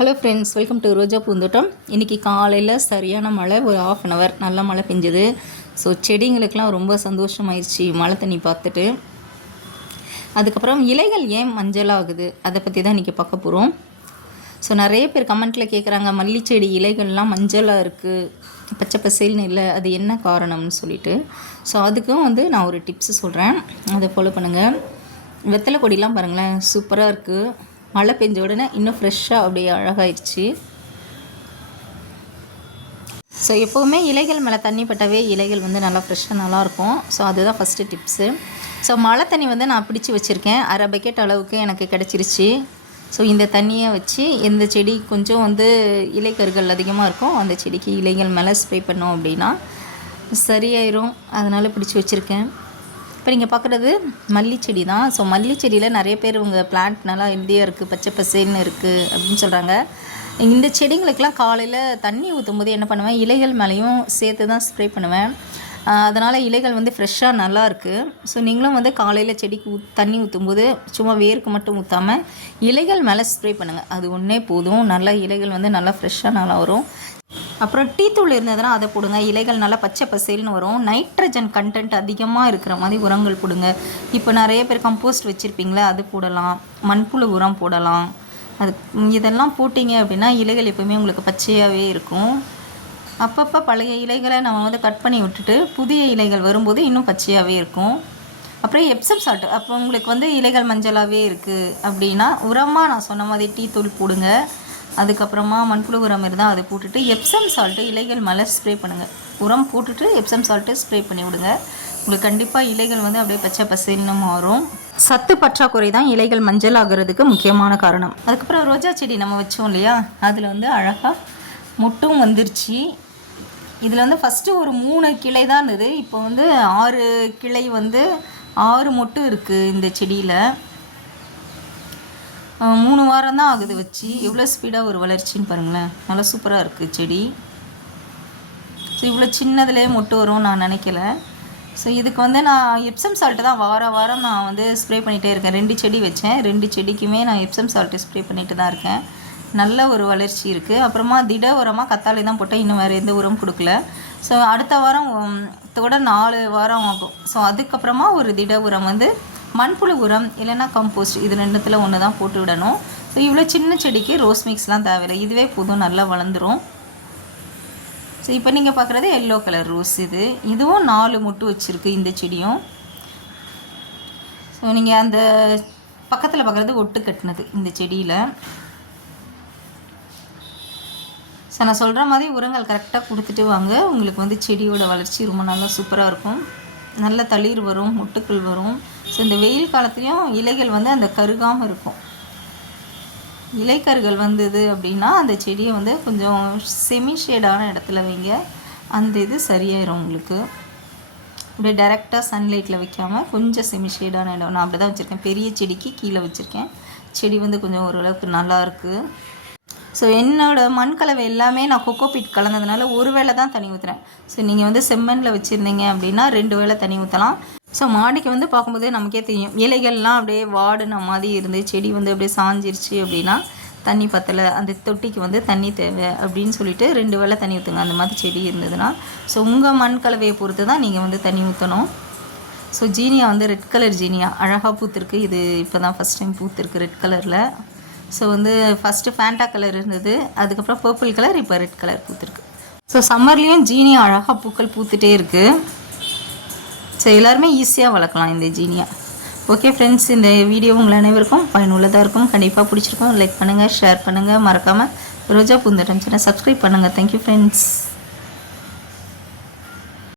Hello friends, welcome to ரோஜா பூந்தோட்டம். இன்றைக்கி காலையில் சரியான மழை, ஒரு 1/2 hour நல்ல மழை பெஞ்சுது. ஸோ செடிங்களுக்கெலாம் ரொம்ப சந்தோஷமாயிடுச்சு மழை தண்ணி பார்த்துட்டு. அதுக்கப்புறம் இலைகள் ஏன் மஞ்சளாகுது அதை பற்றி தான் இன்றைக்கி பார்க்க போகிறோம். ஸோ நிறைய பேர் கமெண்ட்டில் கேட்குறாங்க, மல்லி செடி இலைகள்லாம் மஞ்சளாக இருக்குது, பச்சை பசேல்னு இல்லை, அது என்ன காரணம்னு சொல்லிட்டு. ஸோ அதுக்கும் நான் ஒரு டிப்ஸு சொல்கிறேன், அதை ஃபாலோ பண்ணுங்கள். வெத்தலை கொடிலாம் பாருங்களேன், சூப்பராக இருக்குது. மழை பெஞ்ச உடனே இன்னும் ஃப்ரெஷ்ஷாக அப்படியே அழகாயிடுச்சு. ஸோ எப்போவுமே இலைகள் மேலே தண்ணி பட்டாவே இலைகள் நல்லா ஃப்ரெஷ்ஷாக நல்லாயிருக்கும். ஸோ அதுதான் ஃபஸ்ட்டு டிப்ஸு. ஸோ மழை தண்ணி நான் பிடிச்சி வச்சுருக்கேன், 1/2 bucket அளவுக்கு எனக்கு கிடச்சிருச்சு. ஸோ இந்த தண்ணியை வச்சு எந்த செடி கொஞ்சம் இலைக்கருகள் அதிகமாக இருக்கும் அந்த செடிக்கு இலைகள் மேலே ஸ்ப்ரே பண்ணோம் அப்படின்னா சரியாயிரும். அதனால் பிடிச்சி வச்சுருக்கேன். இப்போ நீங்கள் பார்க்குறது மல்லி செடி தான். ஸோ மல்லி செடியில் நிறைய பேர் உங்கள் பிளான்ட் நல்லா ஹெல்த்தியாக இருக்குது, பச்சை பசேல்னு இருக்குது அப்படின்னு சொல்கிறாங்க. இந்த செடிங்களுக்கெலாம் காலையில் தண்ணி ஊற்றும் போது என்ன பண்ணுவேன், இலைகள் மேலேயும் சேர்த்து தான் ஸ்ப்ரே பண்ணுவேன். அதனால் இலைகள் ஃப்ரெஷ்ஷாக நல்லா இருக்குது. ஸோ நீங்களும் காலையில் செடிக்கு தண்ணி ஊற்றும் போது சும்மா வேருக்கு மட்டும் ஊற்றாமல் இலைகள் மேலே ஸ்ப்ரே பண்ணுங்கள். அது ஒன்றே போதும், நல்லா இலைகள் நல்லா ஃப்ரெஷ்ஷாக நல்லா வரும். அப்புறம் டீ தூள் இருந்ததுன்னா அதை போடுங்க, இலைகள் நல்லா பச்சை பசேல்னு வரும். நைட்ரஜன் கண்டென்ட் அதிகமாக இருக்கிற மாதிரி உரங்கள் போடுங்க. இப்போ நிறைய பேர் கம்போஸ்ட் வச்சுருப்பீங்களே, அது போடலாம், மண்புழு உரம் போடலாம். அது இதெல்லாம் போட்டிங்க அப்படின்னா இலைகள் எப்போவுமே உங்களுக்கு பச்சையாகவே இருக்கும். அப்பப்போ பழைய இலைகளை நம்ம கட் பண்ணி விட்டுட்டு புதிய இலைகள் வரும்போது இன்னும் பச்சையாகவே இருக்கும். அப்புறம் எப்சம் சால்ட், அப்போ உங்களுக்கு இலைகள் மஞ்சளாகவே இருக்குது அப்படின்னா உரமாக நான் சொன்ன மாதிரி டீ தூள் போடுங்க. அதுக்கப்புறமா மண்புழு உரம் இருந்தால் அதை போட்டுட்டு எப்சம் சால்ட்டு இலைகள் மேலே ஸ்ப்ரே பண்ணுங்கள். உரம் போட்டுட்டு எப்சம் சால்ட்டு ஸ்ப்ரே பண்ணி விடுங்க. உங்களுக்கு கண்டிப்பாக இலைகள் அப்படியே பச்சை பசேல்னு மாறும். சத்து பற்றாக்குறை தான் இலைகள் மஞ்சள் ஆகிறதுக்கு முக்கியமான காரணம். அதுக்கப்புறம் ரோஜா செடி நம்ம வச்சோம் இல்லையா, அதில் அழகாக மொட்டும் வந்துருச்சு. இதில் ஃபஸ்ட்டு ஒரு 3 கிளை தான் இருந்தது. இப்போ 6 கிளை 6 மொட்டு இருக்குது இந்த செடியில். 3 வாரம் தான் ஆகுது வச்சு. எவ்வளோ ஸ்பீடாக ஒரு வளர்ச்சின்னு பாருங்களேன், நல்லா சூப்பராக இருக்குது செடி. ஸோ இவ்வளோ சின்னதுலேயே மொட்டு வரும் நான் நினைக்கல. ஸோ இதுக்கு நான் எப்சம் சால்ட்டு தான் வாரம் நான் ஸ்ப்ரே பண்ணிகிட்டே இருக்கேன். 2 செடி வச்சேன், 2 செடிக்குமே நான் எப்சம் சால்ட்டு ஸ்ப்ரே பண்ணிட்டு தான் இருக்கேன். நல்ல ஒரு வளர்ச்சி இருக்குது. அப்புறமா திட உரமாக கத்தாழை தான் போட்டால், இன்னும் வேறு எந்த உரம் கொடுக்கல. ஸோ அடுத்த வாரம் 4 வாரம் ஆகும். ஸோ அதுக்கப்புறமா ஒரு திட உரம் மண்புழு உரம் இல்லைன்னா கம்போஸ்ட், இது 2த்தில் 1 தான் போட்டு விடணும். ஸோ இவ்வளோ சின்ன செடிக்கு ரோஸ் மிக்ஸ்லாம் தேவையில்லை, இதுவே போதும், நல்லா வளர்ந்துடும். ஸோ இப்போ நீங்கள் பார்க்குறது எல்லோ கலர் ரோஸ். இதுவும் 4 மொட்டு வச்சுருக்கு இந்த செடியும். ஸோ நீங்கள் அந்த பக்கத்தில் பார்க்குறது ஒட்டு கட்டினது இந்த செடியில். ஸோ நான் சொல்கிற மாதிரி உரங்கள் கரெக்டாக கொடுத்துட்டு வாங்க, உங்களுக்கு செடியோட வளர்ச்சி ரொம்ப நல்லா சூப்பராக இருக்கும். நல்ல தளிர் வரும், மொட்டுக்கள் வரும். ஸோ இந்த வெயில் காலத்துலேயும் இலைகள் அந்த கருகாமல் இருக்கும். இலைக்கருகள் வந்தது அப்படின்னா அந்த செடியை கொஞ்சம் செமி ஷேடான இடத்துல வைங்க, அந்த இது சரியாயிரும் உங்களுக்கு. அப்படியே டைரெக்டாக சன்லைட்டில் வைக்காமல் கொஞ்சம் செமி ஷேடான இடம், நான் அப்படி தான் வச்சுருக்கேன். பெரிய செடிக்கு கீழே வச்சுருக்கேன். செடி கொஞ்சம் ஓரளவுக்கு நல்லாயிருக்கு. ஸோ என்னோடய மண் கலவை எல்லாமே நான் கொக்கோபீட் கலந்ததுனால ஒரு வேளை தான் தண்ணி ஊற்றுறேன். ஸோ நீங்கள் செம்மண்ணில் வச்சுருந்தீங்க அப்படின்னா 2 வேளை தண்ணி ஊற்றலாம். ஸோ மாடிக்கு பார்க்கும்போது நமக்கே தெரியும், இலைகள்லாம் அப்படியே வாடின மாதிரி இருந்து செடி அப்படியே சாஞ்சிருச்சு அப்படின்னா தண்ணி பத்தலை, அந்த தொட்டிக்கு தண்ணி தேவை அப்படின்னு சொல்லிட்டு 2 வேளை தண்ணி ஊற்றுங்க அந்த மாதிரி செடி இருந்ததுன்னா. ஸோ உங்கள் மண் கலவையை பொறுத்து தான் நீங்கள் தண்ணி ஊற்றணும். ஸோ ஜீனியா ரெட் கலர் ஜீனியா அழகாக பூத்துருக்கு. இது இப்போ தான் ஃபஸ்ட் டைம் பூத்துருக்கு ரெட் கலரில். ஸோ ஃபஸ்ட்டு ஃபேண்டா கலர் இருந்தது, அதுக்கப்புறம் பர்பிள் கலர், இப்போ ரெட் கலர் பூத்துருக்கு. ஸோ சம்மர்லேயும் ஜீனியா அழகாக பூக்கள் பூத்துட்டே இருக்குது. ஸோ எல்லாருமே ஈஸியாக வளர்க்கலாம் இந்த ஜீனியா. ஓகே ஃப்ரெண்ட்ஸ், இந்த வீடியோ உங்கள் அனைவருக்கும் பயனுள்ளதாக இருக்கும். கண்டிப்பாக பிடிச்சிருக்கும். லைக் பண்ணுங்கள், ஷேர் பண்ணுங்கள், மறக்காமல் ரோஜா பூந்தோட்டம் சேனல் சப்ஸ்கிரைப் பண்ணுங்கள். Thank you friends.